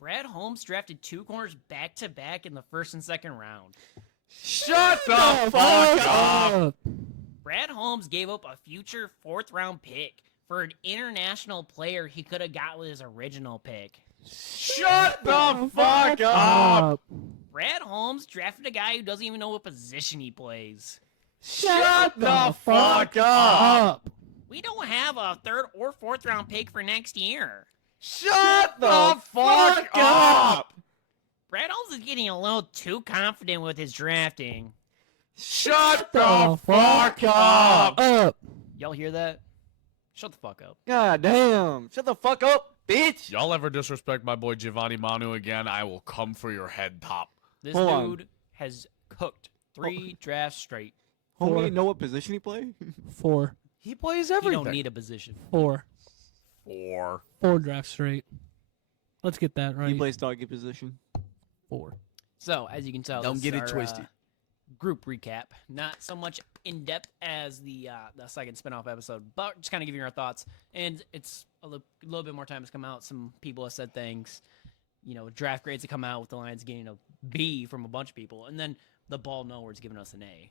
Brad Holmes drafted 2 corners back-to-back in the first and second round. Shut the fuck up! Brad Holmes gave up a future 4th-round pick for an international player he could have got with his original pick. Shut the fuck up! Brad Holmes drafted a guy who doesn't even know what position he plays. Shut the fuck up! We don't have a 3rd or 4th-round pick for next year. Shut the fuck up! Brad Holmes is getting a little too confident with his drafting. Shut the fuck up! Y'all hear that? Shut the fuck up. God damn. Shut the fuck up, bitch. Y'all ever disrespect my boy Giovanni Manu again, I will come for your head top. This Hold dude has cooked 3 drafts straight. Homie didn't know what position he played? 4. He plays You everything. don't need a position. 4. 4. 4 drafts straight. Let's get that right. He plays doggy position. 4. So, as you can tell, Don't this get is it our, twisted. Group recap. Not so much in depth as the second spinoff episode, but just kind of giving our thoughts. And it's a little bit more time has come out. Some people have said things. Draft grades have come out with the Lions getting a B from a bunch of people, and then the ball nowhere's giving us an A.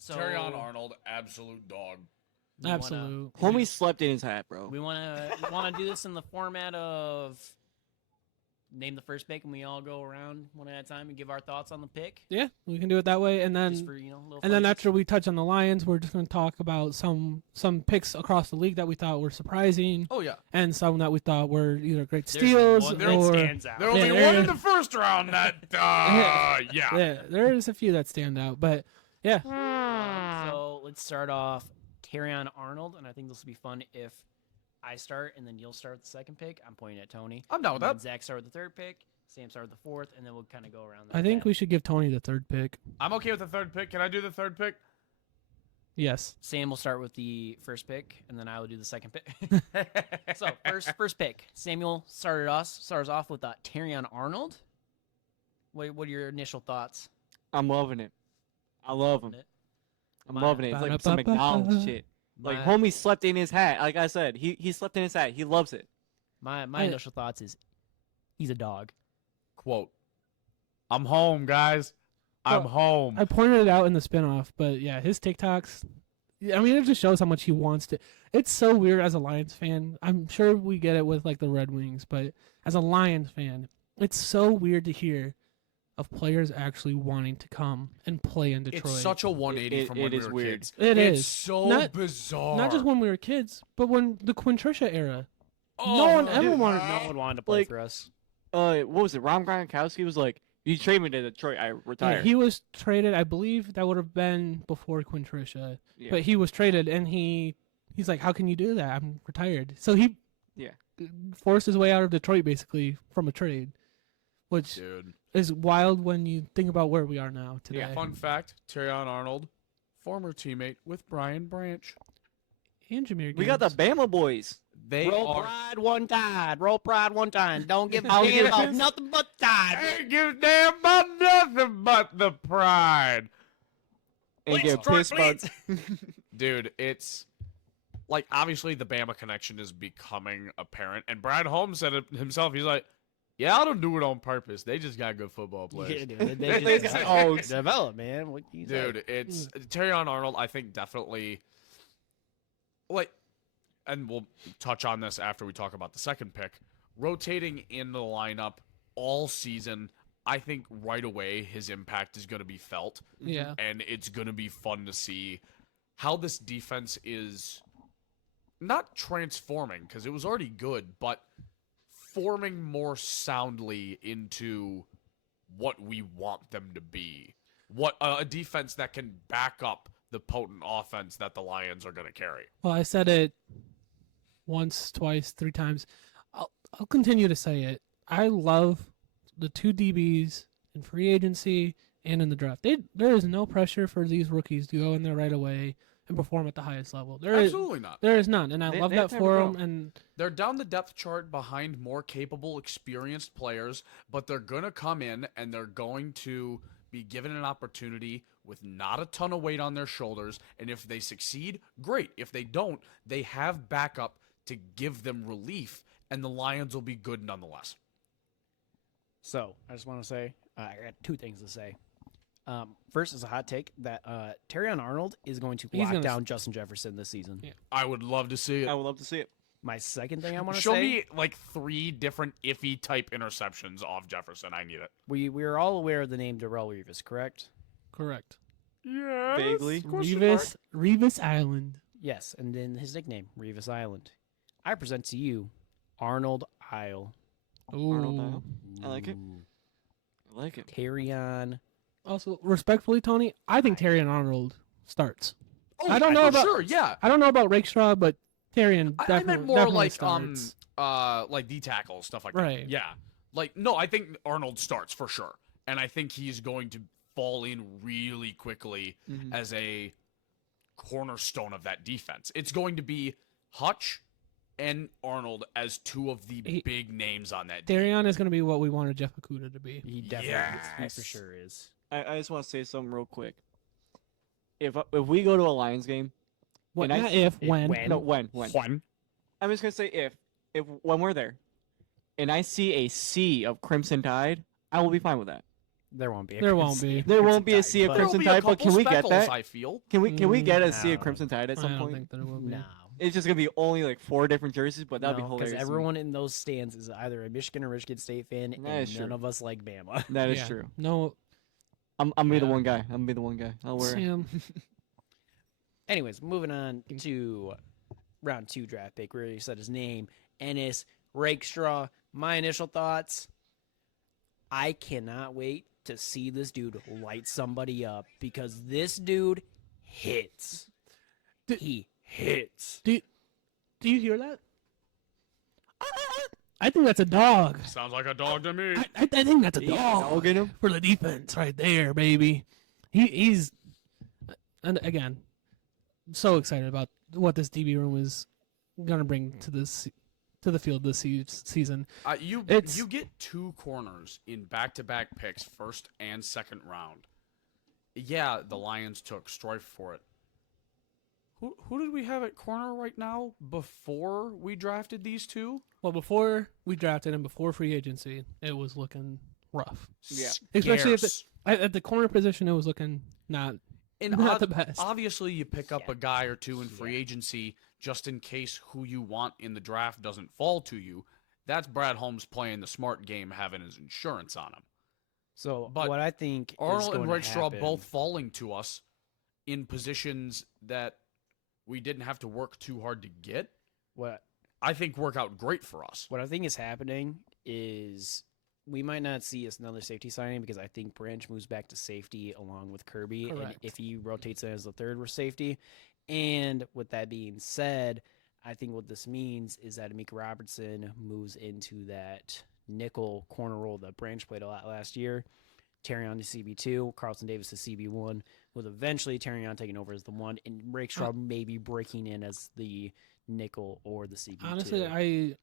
So Terrion Arnold, absolute dog. Absolute. Homie slept in his hat, bro. We want to do this in the format of name the first pick, and we all go around one at a time and give our thoughts on the pick. Yeah, we can do it that way, and then Just for, a little and then fun. after we touch on the Lions, we're just going to talk about some picks across the league that we thought were surprising, Oh, yeah. and some that we thought were either great There's steals one that or stands out. There will be Yeah, one in the first round that, yeah. yeah, there's a few that stand out, but yeah, So let's start off Terrion Arnold, and I think this will be fun if I start and then you'll start with the second pick. I'm pointing at Tony. I'm down with And then that. Zach start with the third pick. Sam start with the fourth, and then we'll kind of go around. I think we should give Tony the third pick. I'm okay with the third pick. Can I do the third pick? Yes. Sam will start with the first pick, and then I will do the second pick. So first pick. Samuel starts off with Terrion Arnold. What are your initial thoughts? I'm loving it. I love him. I'm My- loving it. It's like some McDonald's shit. Like, My- homie slept in his hat. Like I said, he slept in his hat. He loves it. My initial thoughts is he's a dog. Quote, I'm home, guys. I'm Well, home. I pointed it out in the spinoff, but yeah, his TikToks. I mean, it just shows how much he wants to. It's so weird as a Lions fan. I'm sure we get it with like the Red Wings, but as a Lions fan, it's so weird to hear of players actually wanting to come and play in Detroit. It's such a 180 from when it we is were weird. kids. It it's is. so Not- bizarre. Not just when we were kids, but when the Quintricia era. Oh, no one ever dude. wanted. No one wanted to play Like- for us. What was it? Ron Gronkowski was like, "You trade me to Detroit, I Yeah, retire." he was traded. I believe that would have been before Quintricia, Yeah. but he was traded, and he's like, "How can you do that? I'm retired." So he Yeah. forced his way out of Detroit basically from a trade, which Dude. is wild when you think about where we are now today. Yeah. Fun fact, Terrion Arnold, former teammate with Brian Branch. And Jameer We got the Gibbs. Bama boys. They Roll are... pride one time. Roll pride one time. Don't give a I'll damn give about it- nothing but time. Ain't give a damn about nothing but the pride. And Please, get Detroit, pissed about. Dude, it's... Like, obviously, the Bama connection is becoming apparent. And Brad Holmes said it himself. He's like, yeah, I don't do it on purpose. They just got good football players. dude, They they just- just oh, develop, man. What you say? Dude, it's Terrion Arnold. I think definitely, like, and we'll touch on this after we talk about the second pick. Rotating in the lineup all season, I think right away his impact is going to be felt, Yeah, and it's going to be fun to see how this defense is not transforming because it was already good, but forming more soundly into what we want them to be. What a defense that can back up the potent offense that the Lions are going to carry. well, I said it once, twice, 3 times. I'll continue to say it. I love the 2 DBs in free agency and in the draft. There is no pressure for these rookies to go in there right away and perform at the highest level. Absolutely not. There is none, and I love they that have time to for grow. them. And They're down the depth chart behind more capable, experienced players, but they're going to come in and they're going to be given an opportunity with not a ton of weight on their shoulders. And if they succeed, great. If they don't, they have backup to give them relief and the Lions will be good nonetheless. So I just want to say I got two things to say. First is a hot take that Terrion Arnold is going to He's lock gonna down Justin Jefferson this season. Yeah. I would love to see it. I would love to see it. My second thing I want to Show say, me like 3 different iffy type interceptions off Jefferson. I need it. we are all aware of the name Darrell Revis, correct? Correct. Yeah. Vaguely. Revis Island. Yes, and then his nickname, Revis Island. I present to you Arnold Isle. Arnold Ooh. Isle. I like it. Ooh. I like it. Terrion. Also, respectfully, Tony, I think Terry and Arnold starts. Oh, I don't know about- Sure, yeah. I don't know about Rakestraw, but Tyrion I definitely, meant more definitely like starts. D tackle stuff like Right. that. Yeah. Like no, I think Arnold starts for sure, and I think he's going to fall in really quickly Mhm. as a cornerstone of that defense. It's going to be Hutch and Arnold as 2 of the He- big names on that. team. Tyrion is going to be what we wanted Jeff Okuda to be. He definitely is. He Yes. for sure is. I just want to say something real quick. If we go to a Lions game, What? And I- Not if, when. when. no, when Juan. I'm just gonna say if when we're there, and I see a sea of Crimson Tide, I will be fine with that. There won't be. There won't be. There won't be a sea of There'll Crimson be a Tide, but couple can we get speckles, that? I feel. Can we get a sea of No. Crimson Tide at I some don't point? think that it will be. No. It's just gonna be only like 4 different jerseys, but that'd be Because hilarious. to me. everyone in those stands is either a Michigan or Michigan State fan, That and is none true. of us like Bama. That is Yeah. true. No, I'm gonna be the Yeah. one guy. I'm gonna be the one guy. I'll wear it. Sam. Anyways, moving on to round 2 draft pick. We already said his name, Ennis Rakestraw. My initial thoughts: I cannot wait to see this dude light somebody up because this dude hits. He hits. Do you hear that? I think that's a dog. Sounds like a dog to me. I think that's a Yeah, dog I'll get him. for the defense right there, baby. He's, and again, so excited about what this DB room is gonna bring to the field this season. You It's- get 2 corners in back-to-back picks, first and second round. Yeah, the Lions took strife for it. Who did we have at corner right now before we drafted these 2? Well, before we drafted him, before free agency, it was looking rough. Yeah. Especially Scarce. at the corner position, it was looking not And not the best. obviously, you pick up Yeah. a guy or 2 in free Yeah. agency just in case who you want in the draft doesn't fall to you. That's Brad Holmes playing the smart game, having his insurance on him. So, But what I think is Arnold going and to Rakestraw happen, both falling to us in positions that we didn't have to work too hard to get, what I think work out great for us. What I think is happening is we might not see another safety signing because I think Branch moves back to safety along with Kirby, and Correct. if he rotates as the third safety. And with that being said, I think what this means is that Amika Robertson moves into that nickel corner role that Branch played a lot last year. Terrion to CB2, Carlton Davis to CB1, with eventually Terrion taking over as the 1, and Rakestraw maybe breaking in as the nickel or the CB2. Honestly,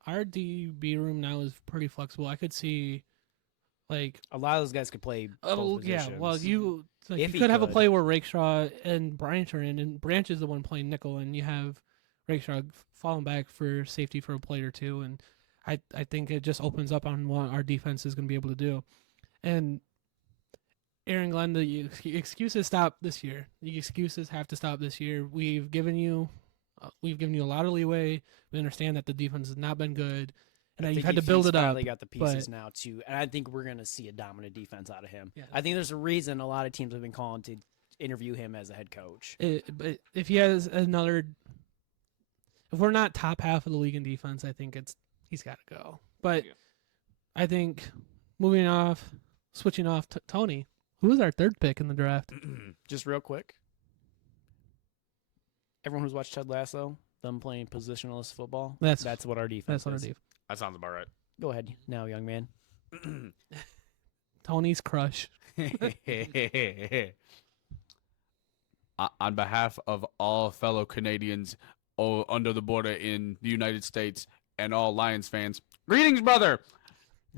our DB room now is pretty flexible. I could see, like, A lot of those guys could play both yeah. positions. Well, you If he could have a could. play where Rakestraw and Branch are in, and Branch is the one playing nickel, and you have Rakestraw falling back for safety for a play or 2, and I think it just opens up on what our defense is going to be able to do. And Aaron Glenn, the excuses stop this year. The excuses have to stop this year. We've given you a lot of leeway. We understand that the defense has not been good, and that I you've think had to build he's it up. finally got the pieces but- now too, and I think we're gonna see a dominant defense out of him. Yeah. I think there's a reason a lot of teams have been calling to interview him as a head coach. But if he has another, if we're not top half of the league in defense, I think he's got to go. But Yeah. I think switching off to Tony, who was our third pick in the draft? Just real quick, everyone who's watched Ted Lasso, them playing positionless football, that's what our defense That's what our is. defense. That sounds about right. Go ahead now, young man. Tony's crush. On behalf of all fellow Canadians under the border in the United States and all Lions fans, greetings, brother.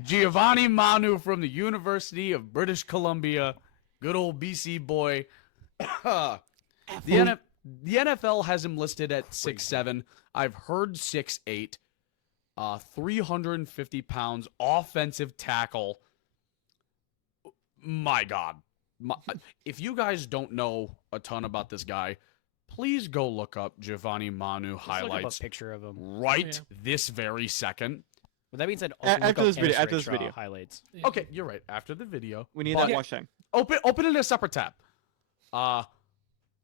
Giovanni Manu from the University of British Columbia, good old BC boy. The NFL has him listed at 6'7". I've heard 6'8". 350 pounds, offensive tackle. My God. If you guys don't know a ton about this guy, please go look up Giovanni Manu Just look up highlights a picture of him. right this very second. With that being said, also After look this up video- Dennis after this Rayshaw video. highlights. Yeah. Okay, you're right. After the video. We need but that watch time. Open it in a separate tab.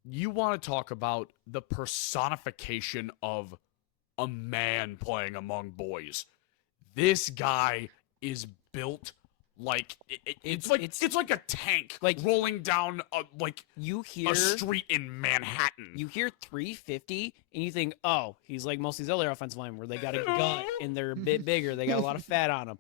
You want to talk about the personification of a man playing among boys. This guy is built like it's like a tank like rolling down You hear a street in Manhattan. You hear 350 and you think, oh, he's like most of these other offensive linemen where they got a gut and they're a bit bigger. They got a lot of fat on them.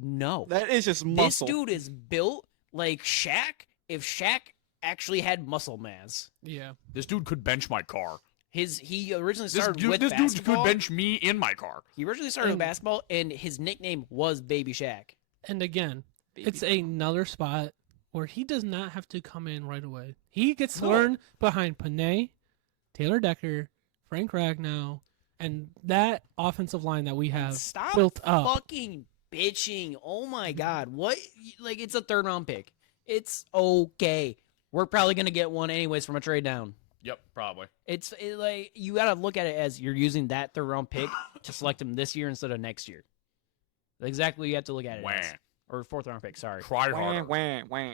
No. That is just This muscle. dude is built like Shaq if Shaq actually had muscle mass. Yeah. This dude could bench my car. He originally This started dude, with this dude basketball. could bench me in my car. He originally started with And- basketball and his nickname was Baby Shaq. And again, Baby it's Shaq. another spot where he does not have to come in right away. He gets to No. learn behind Panay, Taylor Decker, Frank Ragnow, and that offensive line that we have Stop built up. fucking bitching. Oh my god. What? Like, it's a 3rd round pick. It's okay. We're probably going to get one anyways from a trade down. Yep, probably. Like, you got to look at it as you're using that 3rd round pick to select him this year instead of next year. Exactly, you have to look at it Wah. as. Or 4th round pick, sorry. Cry harder. Wah, wah,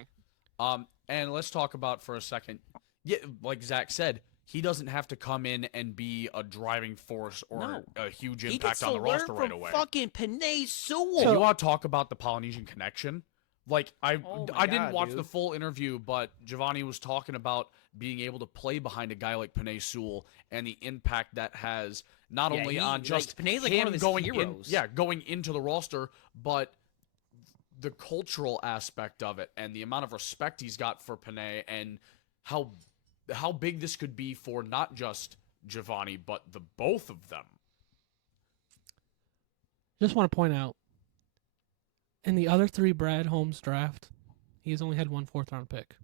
wah. And let's talk about for a second. Yeah, like Zach said, he doesn't have to come in and be a driving force or No. a huge He impact gets on to the learn roster from right away. fucking Panay Sewell. And you want to talk about the Polynesian connection? Like Oh my I didn't God, watch dude. the full interview, but Giovanni was talking about being able to play behind a guy like Panay Sewell and the impact that has not Yeah, only he- on like, just Panay's like him one of his going in, heroes. going into the roster, but the cultural aspect of it and the amount of respect he's got for Panay and how big this could be for not just Giovanni but the both of them. Just want to point out, in the other 3 Brad Holmes draft, he has only had 1 4th round pick.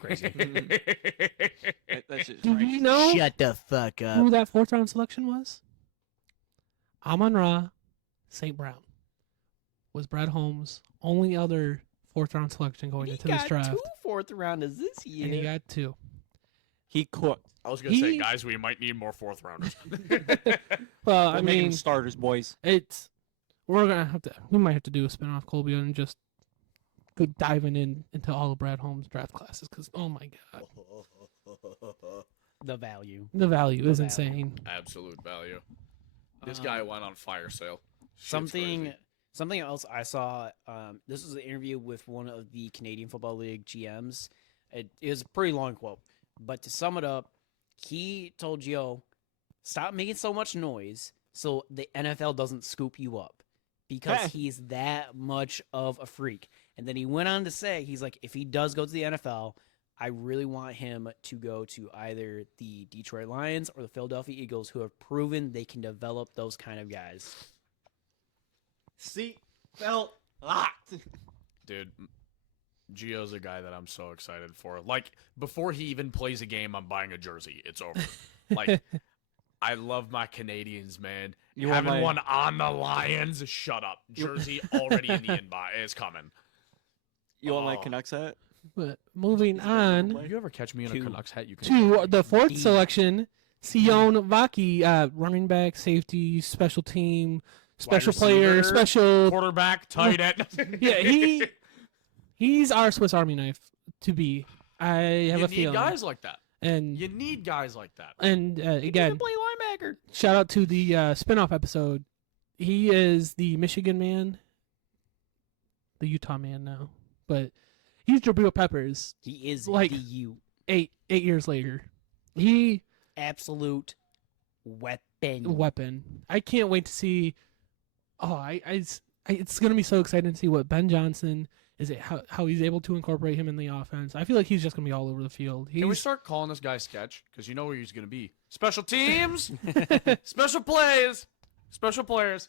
Crazy. That's just Do right. you know Shut the fuck up. who that 4th round selection was? Amon Ra, St. Brown. Was Brad Holmes' only other 4th round selection going He into this got draft? 2 4th rounders this year. And he got 2. He cooked. I was gonna say, He- guys, we might need more 4th rounders. Well, We're I making mean, starters, boys. we might have to do a spin-off, Colby, and just go diving into all of Brad Holmes' draft classes, because, oh my God, The value. the value is value. insane. Absolute value. This Um, guy went on fire sale. Shit's Something crazy. something else I saw. This was an interview with one of the Canadian Football League GMs. It is a pretty long quote, but to sum it up, he told Gio, "Stop making so much noise, so the NFL doesn't scoop you up, because he's that much of a freak." And then he went on to say, he's like, if he does go to the NFL, I really want him to go to either the Detroit Lions or the Philadelphia Eagles, who have proven they can develop those kind of guys. Seat belt locked. Dude, Gio's a guy that I'm so excited for. Like, before he even plays a game, I'm buying a jersey. It's over. Like, I love my Canadians, man. You want Having my- one on the Lions? Shut up. Jersey already in the inbox is coming. You want my Oh. Canucks hat? But moving on If you ever catch me in a Two. Canucks hat, you can. to the 4th D. selection, Sion Vaki, running back, safety, special team, special player, receiver, special. Quarterback, tight end. Yeah, he's our Swiss Army knife to be. I have you a need feeling. guys like that. And You need guys like that. and He can again, play linebacker. shout out to the spin-off episode. He is the Michigan man, the Utah man now, but he's Jabril Peppers. He is Like- the you 8 years later. He absolute weapon. weapon. I can't wait to see. Oh, it's gonna be so exciting to see what Ben Johnson is. How he's able to incorporate him in the offense. I feel like he's just gonna be all over the field. Can we He's start calling this guy Sketch? Because you know where he's going to be. Special teams, special plays, special players.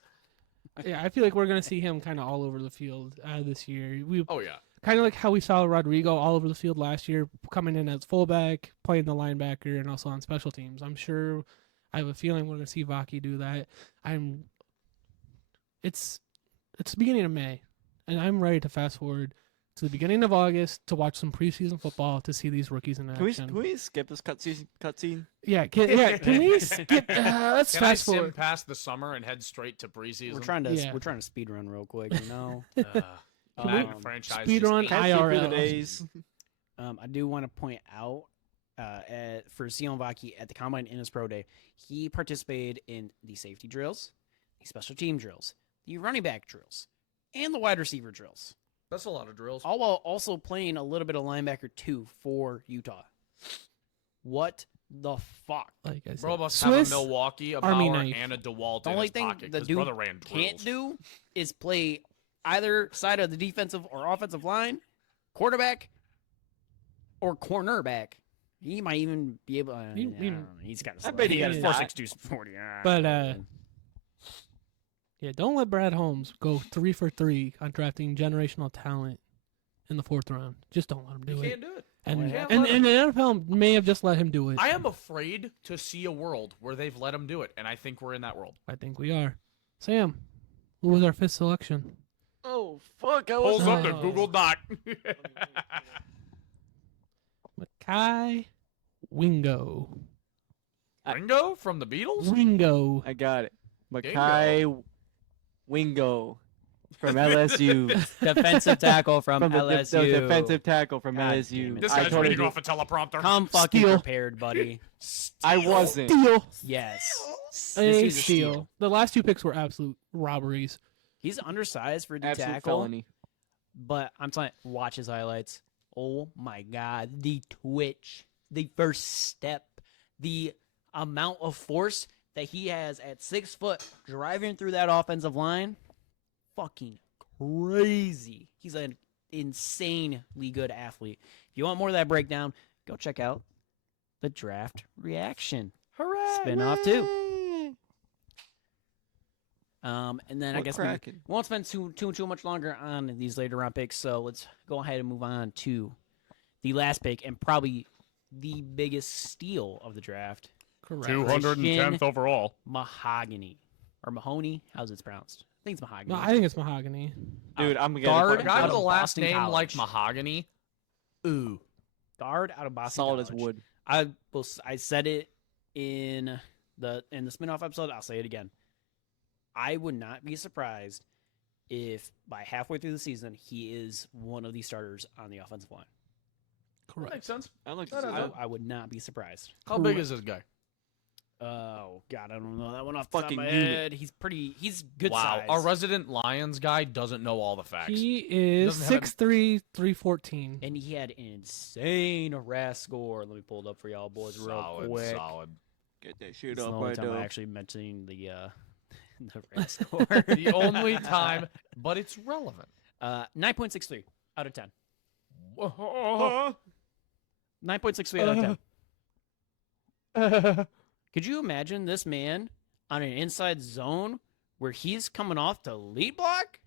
yeah. I feel like we're gonna see him kind of all over the field this year. We Oh, yeah. kind of like how we saw Rodrigo all over the field last year, coming in as fullback, playing the linebacker, and also on special teams. I'm sure. I have a feeling we're gonna see Vaki do that. I'm it's the beginning of May, and I'm ready to fast forward to the beginning of August to watch some preseason football to see these rookies in action. Can we skip this cutscene? Yeah, can we skip? Let's Can I fast sim forward. past the summer and head straight to preseason? We're trying to speed run real quick, you know. Madden Um, franchise speed just run ate- Can't sleep through the IRL. days. I do want to point out for Sion Vaki at the Combine in his pro day, he participated in the safety drills, the special team drills, the running back drills, and the wide receiver drills. That's a lot of drills. All while also playing a little bit of linebacker too for Utah. What the fuck? Like I said, Bro must Swiss have a Milwaukee, a Army Bauer, knife. and a DeWalt The in only his thing pocket. the 'Cause dude brother ran drills. can't do is play either side of the defensive or offensive line, quarterback, or cornerback. He might even be able. He's got. I bet he got can. 4.62, 40. But, yeah, don't let Brad Holmes go 3 for 3 on drafting generational talent in the 4th round. Just don't let him You do it. can't do it. And You can't and, let and the NFL may have just let him do it. I am afraid to see a world where they've let him do it, and I think we're in that world. I think we are. Sam, who was our 5th selection? Oh fuck! I Pulls was. up the Oh. Google Doc. Makai Wingo. Ringo from the Beatles? Wingo. I got it. Makai Wingo from LSU. defensive tackle from, From the LSU. defensive tackle from God LSU. damn it. This I guy's totally reading did- off a teleprompter. Come fucking Steal. prepared, buddy. I wasn't. Steal. Yes. This A dude's a steal. The last 2 picks were absolute robberies. He's undersized for D Absolute tackle, felony. but I'm telling you, watch his highlights. Oh my god, the twitch, the first step, the amount of force that he has at 6 foot driving through that offensive line, fucking crazy. He's an insanely good athlete. If you want more of that breakdown, go check out the draft reaction. Hooray! Spin off too. And then I What guess cracking? we won't spend too much longer on these later round picks. So let's go ahead and move on to the last pick and probably the biggest steal of the draft, Correct. 210th overall. Mahogany or Mahoney. How's it pronounced? I think it's Mahogany. No, I think it's Mahogany. Dude, I'm gonna guard A get guy out with of a last Boston name College. like Mahogany. Ooh. guard out of Boston. solid as College. wood. I said it in the spinoff episode. I'll say it again. I would not be surprised if by halfway through the season he is one of the starters on the offensive line. That Correct. makes sense. I like That to see is that. I would not be surprised. How big is this guy? Oh God, I don't know that one off the Fucking top of my unit. head. He's good Wow. size. Our resident Lions guy doesn't know all the facts. He is doesn't have 6'3", 314. And he had an insane RAS score. Let me pull it up for y'all boys real solid, quick. solid. Get that It's shit the up only right time I'm now. actually mentioning the the RAS score. The only time, but it's relevant. 9.63 out of 10. Whoa. 9.63 out of 10. Could you imagine this man on an inside zone where he's coming off to lead block?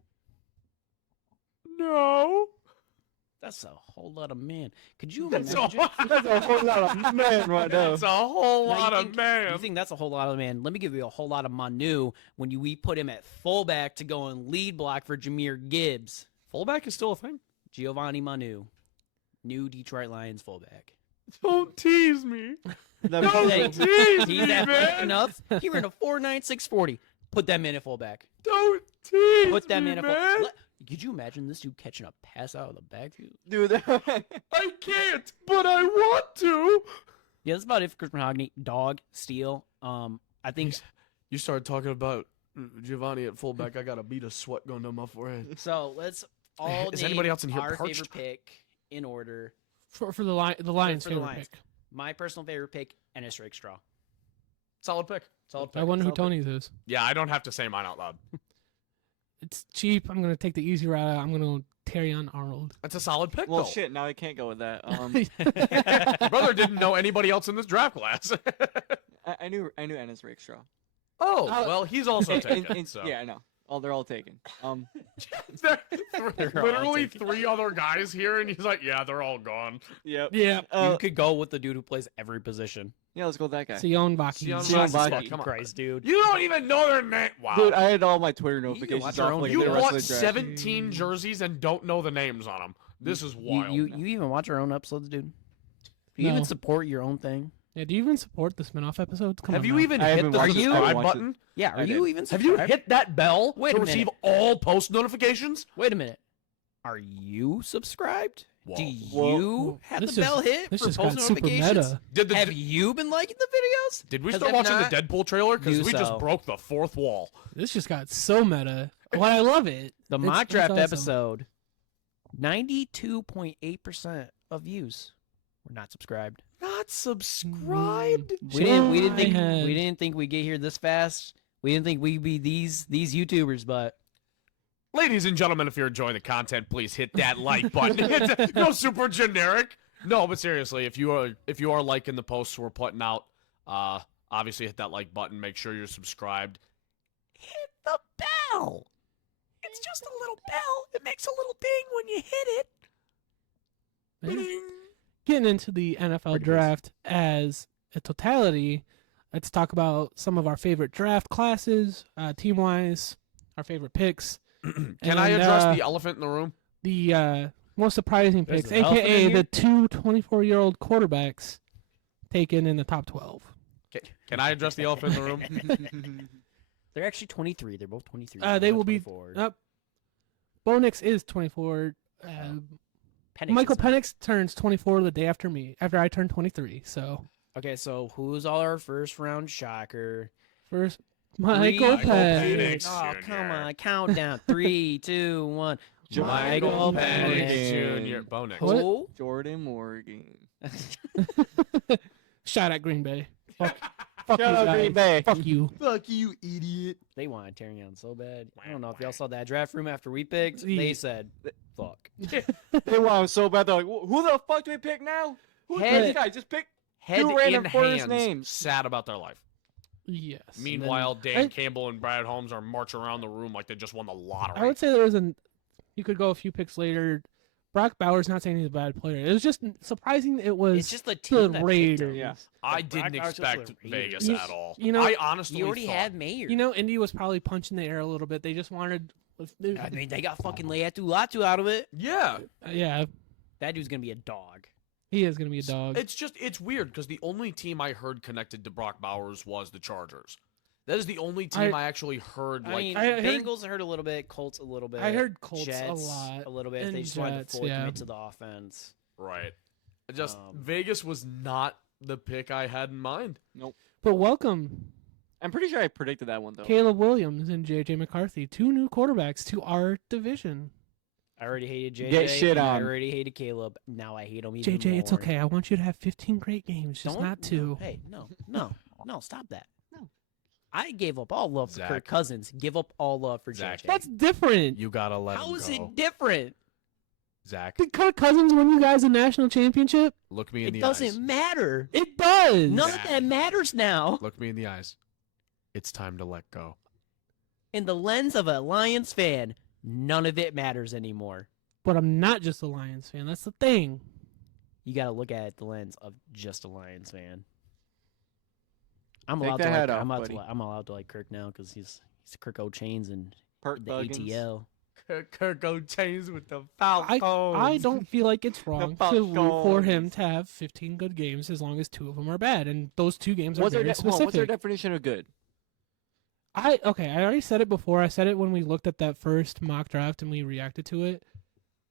No. That's a whole lot of man. Could you That's imagine? That's a whole lot of man right now. That's a whole Now, you lot of think- man. You think that's a whole lot of man? Let me give you a whole lot of Manu when we put him at fullback to go and lead block for Jameer Gibbs. Fullback is still a thing. Giovanni Manu, new Detroit Lions fullback. Don't tease me. Hey, tease he's athletic enough. He ran a 4.9640. Put that man at fullback. Don't tease Put that man at fullback. Could you imagine this dude catching a pass out of the backfield? Dude, I can't, but I want to. Yeah, that's about it for Chris Mahogany. Dog, steal. I think You started talking about Giovanni at fullback. I got a bead of sweat going down my forehead. so. Let's all Is name anybody else in here our parched? favorite pick in order. For the Lions' for the favorite Lions. pick. My personal favorite pick, Ennis Rakestraw. Solid pick. Solid I pick. wonder who Solid pick. Tony's is. Yeah, I don't have to say mine out loud. It's cheap. I'm going to take the easy route out. I'm going to go Terry on Arnold. That's a solid pick, well, though. shit. Now I can't go with that. Brother didn't know anybody else in this draft class. I knew Ennis Rakestraw. Oh, well, he's also taken. So. Yeah, I know. They're all taken. There are literally 3 other guys here, and he's like, yeah, they're all gone. Yep. Yeah. You could go with the dude who plays every position. Yeah, let's go with that guy. Sion Vaki. Sion Sion Vaki. Vaki. Come on. Christ, dude. You don't even know their name. Wow. Dude, I had all my Twitter watch notifications your off own like You the rest bought of the draft. 17 jerseys and don't know the names on them. This is wild. You even watch your own episodes, dude? Do you No. even support your own thing? Yeah, do you even support the spin-off episodes? Come Have on you now. even I hit haven't the watched it. I haven't subscribe watched it. button? Yeah, I are you did. even Have you subscribed? hit that bell Wait to a receive minute. all post notifications? Wait a minute. Are you subscribed? Whoa. Do Whoa. you have This the bell just- hit This for just post got super notifications? meta. Have you been liking the videos? Did we 'Cause start if watching not, the Deadpool trailer? Because do we so. just broke the fourth wall. This just got so meta. But I love it. The It's- mock it's draft awesome. episode, 92.8% of views were not subscribed. Not subscribed. We didn't think had- we didn't think we'd get here this fast. We didn't think we'd be these YouTubers, but Ladies and gentlemen, if you're enjoying the content, please hit that like button. It's no super generic. No, but seriously, if you are liking the posts we're putting out, obviously hit that like button. Make sure you're subscribed. Hit the bell. It's just a little bell. It makes a little ding when you hit it. Ding. Getting into the NFL Ridiculous. draft as a totality, let's talk about some of our favorite draft classes, team-wise, our favorite picks. Can I And, address the elephant in the room? The most surprising There's picks, an elephant in a.k.a. here? the two 24-year-old quarterbacks taken in the top 12. Can I address the elephant in the room? they're actually 23. They're both 23. They not will be 24. Bo Nix is 24. Penix Michael is- Penix turns 24 the day after me, after I turn 23. So Okay, so who's our first round shocker? first, Michael Michael Penix. Penix. Oh, Jr. come on. Countdown. 3, 2, 1. Michael Penix Jr. Bo Nix. What? Who? Jordan Morgan. Shot at Green Bay. Fuck Shout you out guys. Green Bay. Fuck you. Fuck you, idiot. They wanted tearing on so bad. I don't know if y'all saw that draft room after we picked. Yeah. They said, fuck. They want him so bad. They're like, who the fuck do we pick now? Who's Head- this guy? Just pick. Head Two random in first hands, names. sad about their life. Yes. Meanwhile, Dan I- Campbell and Brad Holmes are marching around the room like they just won the lottery. I would say there was you could go a few picks later. Brock Bowers, not saying he's a bad player. It was just surprising it was It's just the the team that picked Raiders. him. Yeah. I Like, didn't Brock Bowers expect was the Raiders. Vegas You- at all. you know- I honestly You already thought, had Mayer. You know, Indy was probably punching the air a little bit. They just wanted. I mean, they got fucking Leatu Latu out of it. yeah, Yeah, That dude's going to be a dog. he is gonna be a dog. it's weird because the only team I heard connected to Brock Bowers was the Chargers. That is the only team I actually heard I like. mean, I heard- Bengals heard a little bit, Colts a little bit. I heard Colts a Jets lot, a little bit. and They just wanted Jets, to fully yeah. commit to the offense. Right. Just Um, Vegas was not the pick I had in mind. But welcome, I'm pretty sure I predicted that one though. Caleb Williams and J.J. McCarthy, two new quarterbacks to our division. I already hated JJ. Get shit and I on. already hated Caleb. Now I hate him even JJ, it's more. okay. I want you to have 15 great games, just Don't- not two. No, hey, no, stop that. No. I gave up all love for Zach. Kirk Cousins. Give up all love for Zach. JJ. That's different. You gotta let How is it different? Zach, Did Kirk Cousins win you guys a national championship? look me in It the doesn't eyes. matter. It does. None of that matters now. Look me in the eyes. It's time to let go. In the lens of a Lions fan, none of it matters anymore. But I'm not just a Lions fan. That's the thing. You got to look at it the lens of just a Lions fan. I'm Take allowed that to like, hat off, I'm, allowed buddy. to, I'm allowed to like Kirk now because he's Kirk O'Chains and Perk the Buggins. ATL. Kirk O'Chains with the I don't feel like it's wrong The to root for him Falcons. to have 15 good games as long as two of them are bad, and those two games are What's their, very hold on, what's their specific. definition of good? I already said it before. I said it when we looked at that first mock draft and we reacted to it.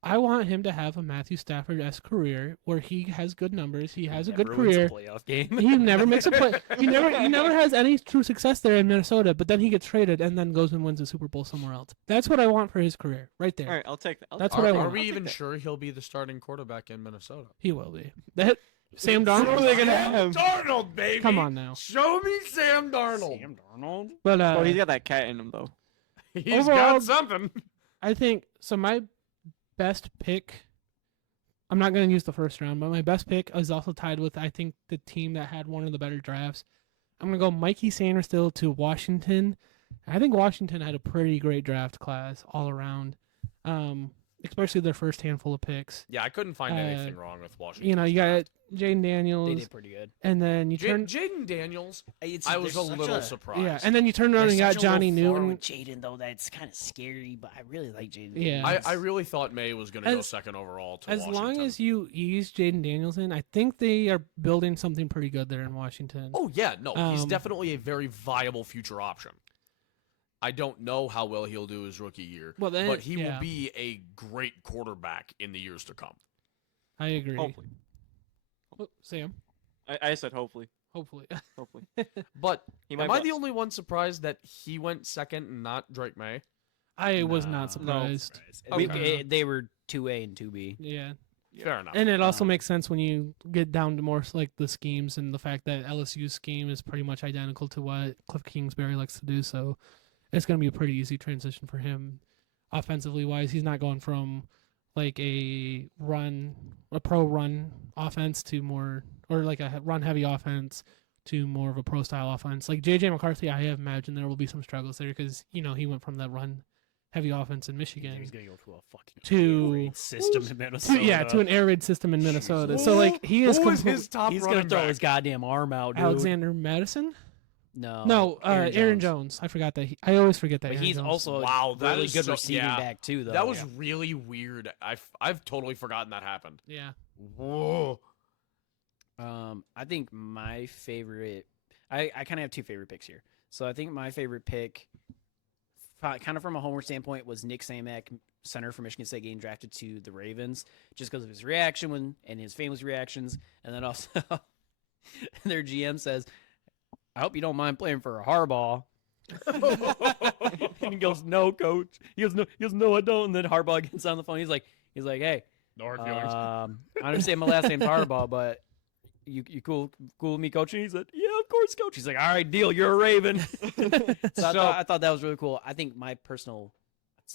I want him to have a Matthew Stafford-esque career where he has good numbers. He has a good career. Playoff game. He never makes a play. He never has any true success there in Minnesota. But then he gets traded and then goes and wins a Super Bowl somewhere else. That's what I want for his career, right there. All right, I'll take that. That's what I Are want. we I'll take even that. sure he'll be the starting quarterback in Minnesota? He will be. That Sam Darnold. Who are they gonna have? Darnold, baby. Come on now. Show me Sam Darnold. Sam Darnold. But Oh, he's got that cat in him though. He's Overall- got something. I think so. My best pick. I'm not going to use the first round, but my best pick is also tied with I think the team that had one of the better drafts. I'm going to go Mikey Sanderstill to Washington. I think Washington had a pretty great draft class all around. especially their first handful of picks. Yeah, I couldn't find anything wrong with Washington. You know, you got Jaden They Daniels, did pretty good. and then you turn Jaden Daniels. It's, I was a there's such little surprised. yeah, and then you turn around and you got Johnny Newton. Jaden though, that's kind of scary, but I really like Jaden. Yeah. I really thought May was going to go As- second overall to As Washington. long as you ease Jaden Daniels in, I think they are building something pretty good there in Washington. Oh yeah, no, he's Um, definitely a very viable future option. I don't know how well he'll do his rookie year, Well, then, but he yeah, will be a great quarterback in the years to come. I agree. Hopefully. Oh, Sam, I said hopefully. hopefully. Hopefully. But He might am I bu- the only one surprised that he went second and not Drake May? I was No. not surprised. Okay. They were 2A and 2B. Yeah. Fair enough. And it also Um, makes sense when you get down to more like the schemes and the fact that LSU's scheme is pretty much identical to what Cliff Kingsbury likes to do. So it's going to be a pretty easy transition for him offensively wise. He's not going from like a pro run offense to more, or like a run heavy offense to more of a pro style offense. Like JJ McCarthy, I have imagined there will be some struggles there because, you know, he went from that run heavy offense in Michigan He's gonna go to a fucking to- air raid system in Minnesota. to an air raid system in Minnesota. So like he is Who was compl- his top He's running gonna throw back? his goddamn arm out, dude. Alexander Madison? No, No, Aaron Jones. I forgot that. I always forget that. But Aaron he's Jones. also Wow, a that really is good so- receiving yeah. back too, though. That was really weird. I've totally forgotten that happened. yeah. Whoa. I think my favorite. I kind of have two favorite picks here. So I think my favorite pick, kind of from a homer standpoint, was Nick Samak, center for Michigan State, getting drafted to the Ravens, just because of his reaction and his family's reactions, and then also their GM says, "I hope you don't mind playing for a Harbaugh." And he goes, "No, coach." He goes, "No, I don't." And then Harbaugh gets on the phone. He's like, "Hey, No hard feelings. I understand my last name's Harbaugh, but you cool with me, coach?" And he said, "Yeah, of course, coach." He's like, "All right, deal. You're a Raven." So I thought that was really cool. I think my personal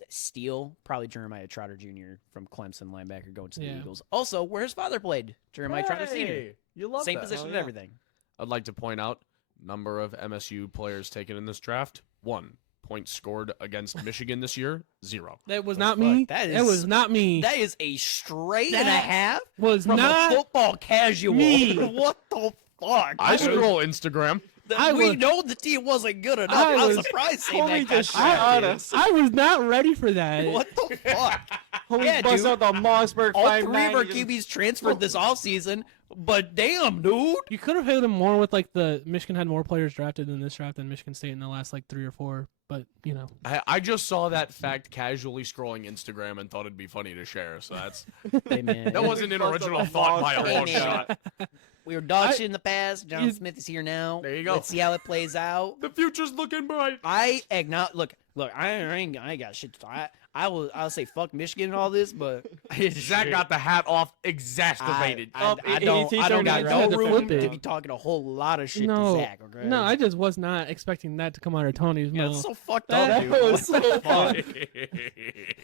steal, probably Jeremiah Trotter Jr. from Clemson, linebacker, going to the Yeah. Eagles. Also, where his father played, Jeremiah Trotter Sr. Hey, you love Same that. position Oh, and yeah. everything. I'd like to point out number of MSU players taken in this draft: 1. Points scored against Michigan this year: 0. That was The not fuck? me. That That is- was not me. That is a straight and a That half was from not a football casual. me. What the fuck? I scroll Instagram. We was- know the team wasn't good enough. I I was was- surprised Homie saying that. just got shot drafted. us. I was not ready for that. What the fuck? Homie Yeah, bust dude. out the Mossberg All 5'9", three of our and just- QBs transferred this offseason, but damn, dude. You could have hit him more with like the Michigan had more players drafted in this draft than Michigan State in the last like 3 or 4. But you know, I just saw that fact casually scrolling Instagram and thought it'd be funny to share. So that's Hey, man. that wasn't an Bust out original the thought by a Mossberg. long Hey, man. shot. We were dog I- shit in the past. John you- Smith is here now. There you go. Let's see how it plays out. The future's looking bright. I acknowledge. Look. I ain't got shit to talk. I'll say fuck Michigan and all this, but Zach got the hat off, exasperated. I Up, don't. he's I don't turning got it no around. room Flip to it. be talking a whole lot of shit No. to Zach. Okay? no, I just was not expecting that to come out of Tony's Yeah, mouth. it's so fucked That up, dude. was What the so fuck? funny.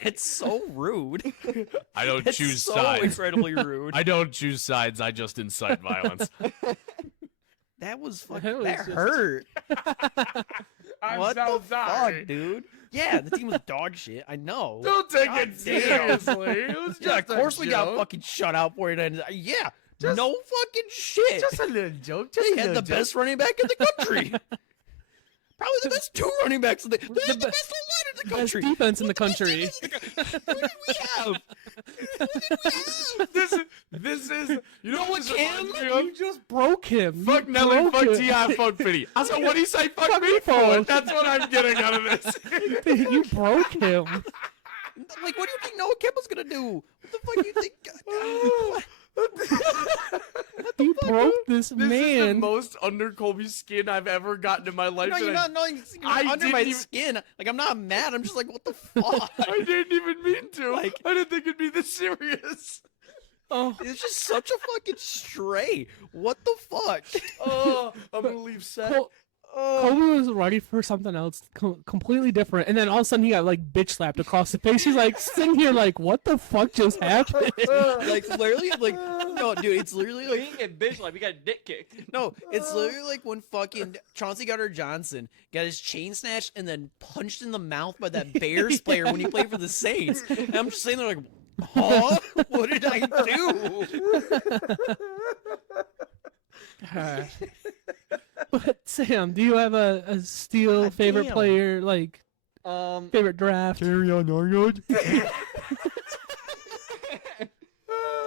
It's so rude. I don't It's choose so sides. incredibly rude. I don't choose sides. I just incite violence. That was That fucking. was That just- hurt. I'm What so the sorry. fuck, dude? Yeah, the team was dog shit. I know. Don't take God it damn. seriously. It was Yeah, of just a course we got joke. fucking shut out for it. And yeah, Just- no fucking shit. Just a little joke. Just They a had little the joke. best running back in the country. Probably the best two running backs. They had the be- best line in the Best country. defense in the Best country. defense in the country. Who did we have? Who did we have? This is. You know what? Kim? You just broke him. Fuck You Nelly, broke fuck him. T.I., fuck Fitty. I said, what do you say? Fuck me for? for. That's what I'm getting out of this. You broke him. Like, what do you think Noah Kimball's gonna do? What the fuck do you think? You broke this This is the man. most under Colby's skin I've ever gotten in my life. No, and you're I- not knowing. You're I under my didn't even- skin. Like, I'm not mad. I'm just like, what the fuck? I didn't even mean to. Like- I didn't think it'd be this serious. Oh, It's just such a fucking stray. What the fuck? Oh, I'm gonna leave set. Col- Kobe was ready for something else completely different, and then all of a sudden he got like bitch slapped across the face. He's like sitting here like, what the fuck just happened? Like literally, like no, dude, it's literally He like didn't get bitch like we got dick kicked. no, it's literally like when fucking Chauncey Gardner-Johnson got his chain snatched and then punched in the mouth by that Bears player when he played for the Saints. And I'm just sitting there like, huh? What did I do? But Sam, do you have a Steel God favorite damn. player, like favorite draft?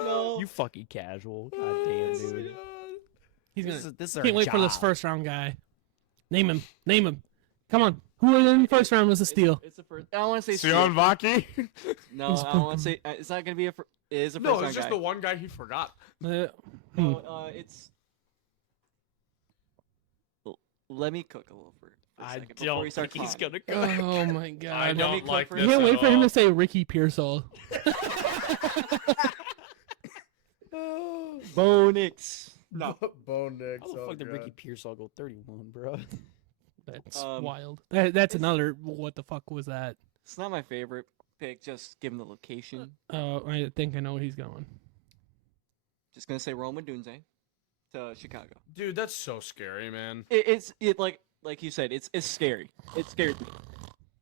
No. You fucking casual. God damn, dude. He's gonna. This is our Can't wait for this job. first round guy. Name him. Name him. Come on. Who in the first round was a steal? It's the first. I don't want to say Sion steal. Vaki? No, I don't want to say. It's not gonna be a. It is a first No, round it's just guy. the one guy he forgot. Hmm. No, it's. Let me cook a little for a I second before don't we start think he's talking. gonna go. Oh my I god. Let me don't cook like for- this I can't at wait for him all. to say Ricky Pearsall. Bonix. No. Bone Nix. How the fuck did Ricky Pearsall go 31, bro? That's Um, wild. That's another. What the fuck was that? It's not my favorite pick. Just given the location. I think I know where he's going. Just gonna say Roma Dunze to Chicago. Dude, that's so scary, man. It's like you said. It's scary. It's scary.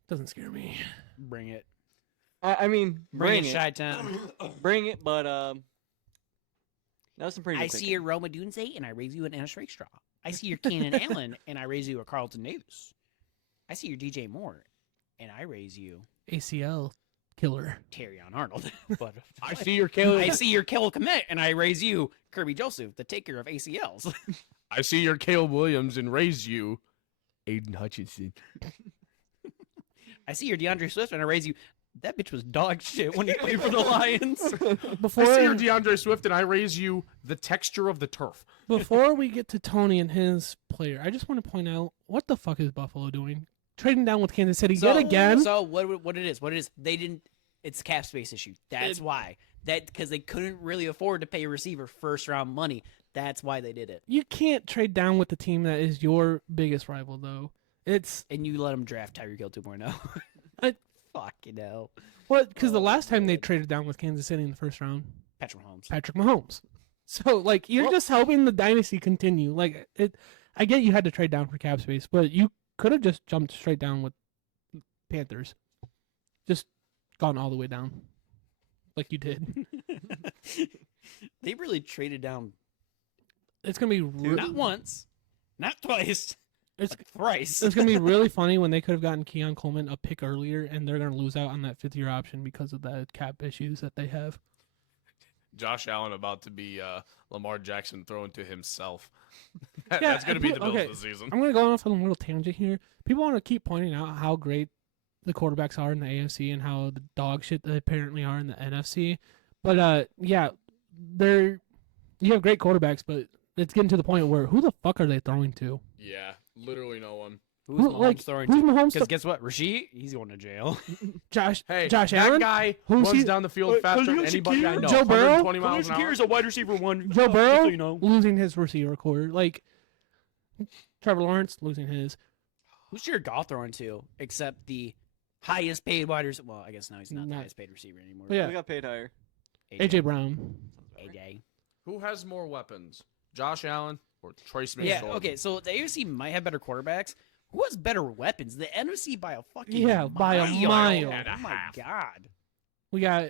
Doesn't scare me. Bring it. I mean, Bring bring it, it. Chi-Town. Bring it. But that was some pretty. I good see picking. your Roma Dunze and I raise you an Ennis Rakestraw. I see your Keenan Allen and I raise you a Carlton Davis. I see your DJ Moore and I raise you ACL killer. Terrion Arnold. But I see your Caleb. I see your Kel Komet and I raise you Kirby Joseph, the taker of ACLs. I see your Caleb Williams and raise you Aiden Hutchinson. I see your DeAndre Swift and I raise you. That bitch was dog shit when he played for the Lions. Before I see your DeAndre Swift and I raise you the texture of the turf. before we get to Tony and his player, I just want to point out what the fuck is Buffalo doing? Trading down with Kansas City yet again. So what it is? They didn't. It's a cap space issue. That's why. That because they couldn't really afford to pay a receiver first round money. That's why they did it. You can't trade down with the team that is your biggest rival, though. It's And you let them draft Tyreek Hill 2.0. I- Fuck, you know. what because the last time they traded down with Kansas City in the first round, Patrick Mahomes. Patrick Mahomes. So like you're just helping the dynasty continue. Like it, I get you had to trade down for cap space, but you could have just jumped straight down with Panthers, just gone all the way down, like you did. They really traded down It's gonna be not once, not twice, it's like thrice. it's gonna be really funny when they could have gotten Keon Coleman a pick earlier, and they're gonna lose out on that fifth-year option because of the cap issues that they have. Josh Allen about to be Lamar Jackson thrown to himself. Yeah, That's going to be the people- Bills okay. this season. I'm gonna go off on a little tangent here. People want to keep pointing out how great the quarterbacks are in the AFC and how the dog shit they apparently are in the NFC. But yeah, you have great quarterbacks, but it's getting to the point where who the fuck are they throwing to? Yeah, literally no one. Who's Who- Mahomes like, throwing who's to? Mahomes Because thro- guess what? Rasheed, he's going to jail. Josh Hey, Josh that Allen, guy Who's runs he- down the field faster than anybody I know. Joe Burrow? 120 miles an hour. a wide receiver one. Joe Burrow losing his receiver core, like Trevor Lawrence losing his. Who's Jared Goff throwing to? Except the highest paid wide receiver. Well, I guess now he's not the Not- highest paid receiver anymore. Yeah. We got paid higher. AJ Brown. AJ. Who has more weapons, Josh Allen or Troy Smith? Yeah. Okay. So the AFC might have better quarterbacks. Who has better weapons? The NFC by a fucking Yeah, by a mile. And a Oh my half. god. We got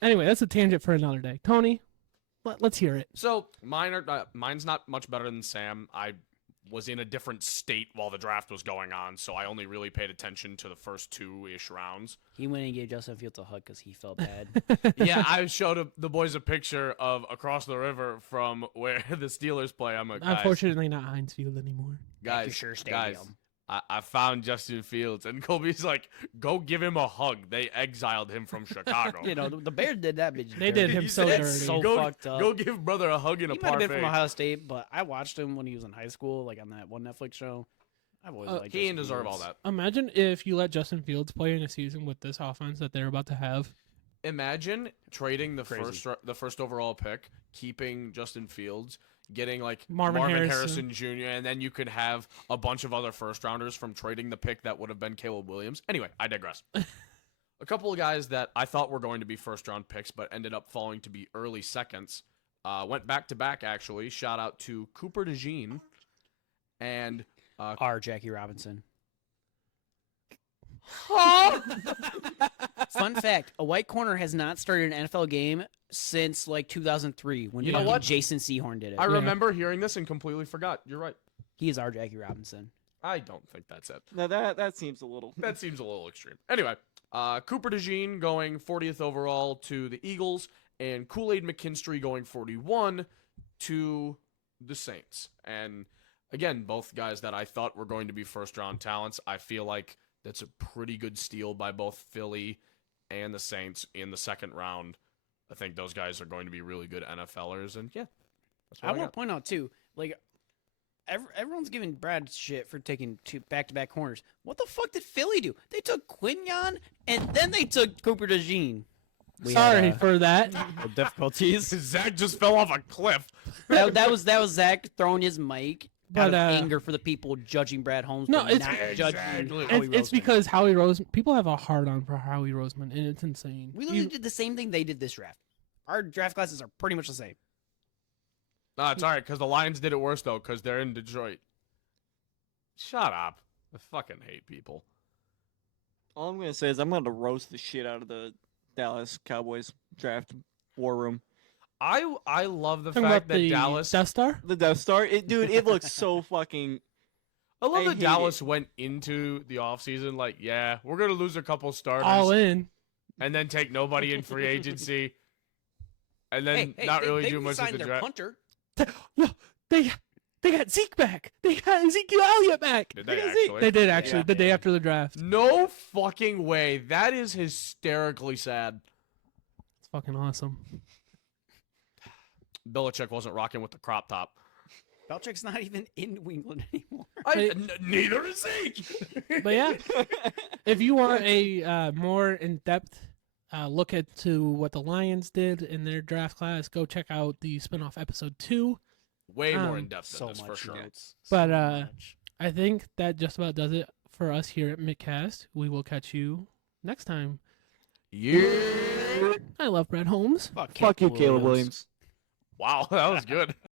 Anyway, that's a tangent for another day. Tony, let's hear it. So mine's not much better than Sam. I was in a different state while the draft was going on, so I only really paid attention to the first 2-ish rounds. He went and gave Justin Fields a hug because he felt bad. Yeah, I showed the boys a picture of across the river from where the Steelers play. I'm like, guys, Unfortunately, not Heinz Field anymore. Back to guys, Sure guys, Stadium. I found Justin Fields, and Kobe's like, go give him a hug. They exiled him from Chicago. You know, the Bears did that bitch. They dirty. did him He so said, dirty. so go, fucked up. Go give brother a hug in a He might have been from parfait. Ohio State, but I watched him when he was in high school, like on that one Netflix show. I've always liked He Justin didn't deserve all Fields. that. Imagine if you let Justin Fields play in a season with this offense that they're about to have. Imagine trading the Crazy. first overall pick, keeping Justin Fields, getting like Marvin Harrison Harrison. Jr., and then you could have a bunch of other first rounders from trading the pick that would have been Caleb Williams. Anyway, I digress. A couple of guys that I thought were going to be first round picks, but ended up falling to be early seconds. Went back to back, actually. Shout out to Cooper DeJean and R. Jackie Robinson. Huh? Fun fact: a white corner has not started an NFL game since like 2003 when You know what? Jason Sehorn did it. I remember hearing this and completely forgot. You're right. He is R. Jackie Robinson. I don't think that's it. No, that seems a little. That seems a little extreme. Anyway, Cooper DeJean going 40th overall to the Eagles, and Kool-Aid McKinstry going 41 to the Saints. And again, both guys that I thought were going to be first-round talents. I feel like that's a pretty good steal by both Philly and the Saints in the second round. I think those guys are going to be really good NFLers, and yeah, that's what I I want got. to point out too, like everyone's giving Brad shit for taking two back-to-back corners. What the fuck did Philly do? They took Quinion and then they took Cooper DeJean. Sorry for that. difficulties. Zach just fell off a cliff. that was Zach throwing his mic out But, of anger for the people judging Brad Holmes. No, but it's- not Exactly. judging Howie It's Roseman. because Howie Roseman. People have a hard on for Howie Roseman, and it's insane. we literally did the same thing they did this draft. Our draft classes are pretty much the same. No, it's all right, because the Lions did it worse, though, because they're in Detroit. Shut up. I fucking hate people. All I'm gonna say is I'm gonna roast the shit out of the Dallas Cowboys draft war room. I love the Talking fact about that the Dallas... Death Star. The Death Star, dude, it looks so fucking. I love I that hate Dallas went into the offseason like, yeah, we're going to lose a couple starters All in. and then take nobody in free agency and then Hey, not they, really they do much with re-signed the their draft. punter. No, they got Zeke back. They got Ezekiel Elliott back. Did they got Zeke. actually? They did actually Yeah. the day after the draft. No fucking way. That is hysterically sad. It's fucking awesome. Belichick wasn't rocking with the crop top. Belichick's not even in New England anymore. Neither is Zeke. But yeah, if you want a more in-depth look into what the Lions did in their draft class, go check out the spinoff episode 2. Way more Um, in depth than So this for much sure. notes. But, So much. I think that just about does it for us here at Mittcast. We will catch you next time. Yeah. I love Brad Holmes. Fuck you, Caleb Williams. Wow, that was good.